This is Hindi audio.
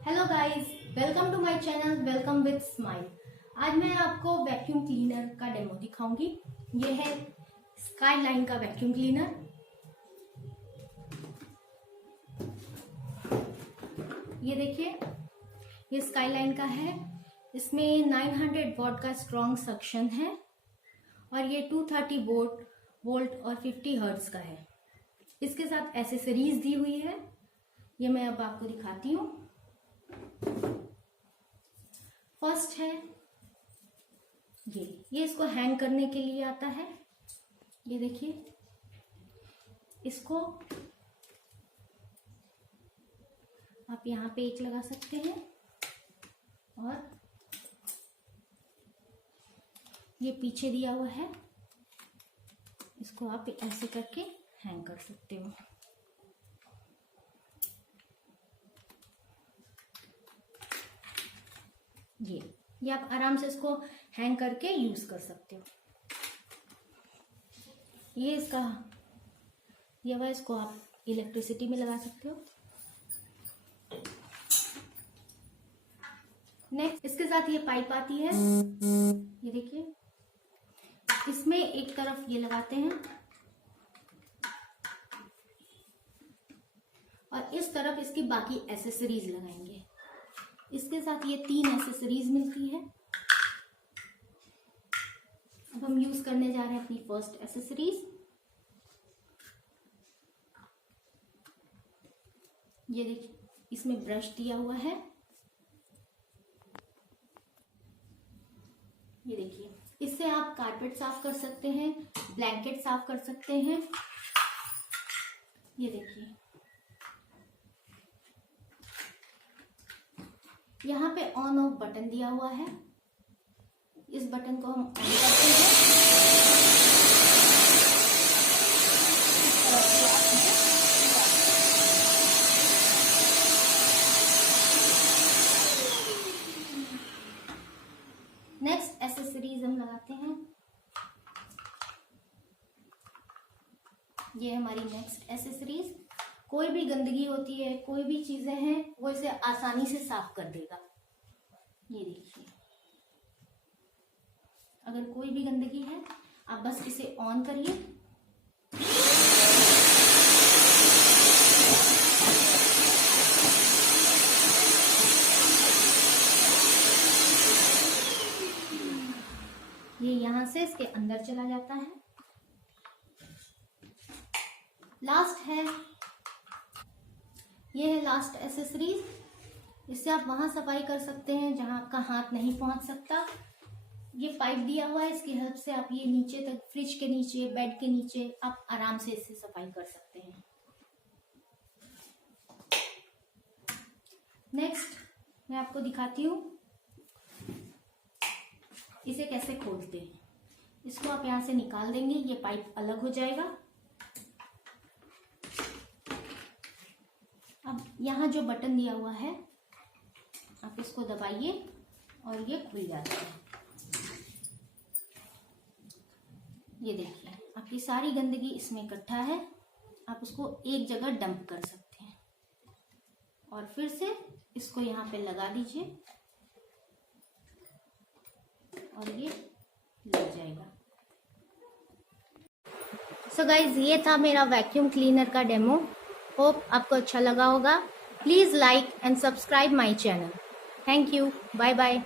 Hello guys, welcome to my channel welcome with smile. आज मैं आपको वैक्यूम क्लीनर का डेमो दिखाऊंगी। ये है स्काईलाइन का वैक्यूम क्लीनर। ये देखिए, ये स्काईलाइन का है। इसमें 900 वॉट का स्ट्रॉन्ग सक्शन है और ये 230 वोल्ट और 50 हर्ट्ज का है। इसके साथ एसेसरीज दी हुई है, ये मैं अब आपको दिखाती हूँ। फर्स्ट है ये इसको हैंग करने के लिए आता है। ये देखिए, इसको आप यहाँ पे एक लगा सकते हैं और ये पीछे दिया हुआ है, इसको आप ऐसे करके हैंग कर सकते हो। ये आप आराम से इसको हैंग करके यूज कर सकते हो। ये इसका इसको आप इलेक्ट्रिसिटी में लगा सकते हो। नेक्स्ट, इसके साथ ये पाइप आती है। ये देखिए, इसमें एक तरफ ये लगाते हैं और इस तरफ इसकी बाकी एसेसरीज लगाएंगे। इसके साथ ये 3 एसेसरीज मिलती है। अब हम यूज करने जा रहे हैं अपनी फर्स्ट एसेसरीज। ये देखिए, इसमें ब्रश दिया हुआ है। ये देखिए, इससे आप कारपेट साफ कर सकते हैं, ब्लैंकेट साफ कर सकते हैं। ये देखिए, यहाँ पे ऑन ऑफ बटन दिया हुआ है। इस बटन को हम ऑन करते हैं। नेक्स्ट एसेसरीज हम लगाते हैं। ये हमारी नेक्स्ट एसेसरीज। कोई भी गंदगी होती है, कोई भी चीजें हैं, वो इसे आसानी से साफ कर देगा। ये देखिए, अगर कोई भी गंदगी है, आप बस इसे ऑन करिए। ये यहां से इसके अंदर चला जाता है। लास्ट है, ये है लास्ट एसेसरीज। इससे आप वहां सफाई कर सकते हैं जहां आपका हाथ नहीं पहुंच सकता। ये पाइप दिया हुआ है, इसकी हेल्प से आप ये नीचे तक, फ्रिज के नीचे, बेड के नीचे, आप आराम से इससे सफाई कर सकते हैं। नेक्स्ट मैं आपको दिखाती हूँ इसे कैसे खोलते हैं। इसको आप यहां से निकाल देंगे, ये पाइप अलग हो जाएगा। अब यहाँ जो बटन दिया हुआ है, आप इसको दबाइए और ये खुल जाता है। ये देखिए, आपकी सारी गंदगी इसमें इकट्ठा है। आप उसको एक जगह डंप कर सकते हैं और फिर से इसको यहाँ पे लगा दीजिए और ये लग जाएगा। सो गाइज, ये था मेरा वैक्यूम क्लीनर का डेमो। होप आपको अच्छा लगा होगा। Please like and subscribe my channel. Thank you, bye bye.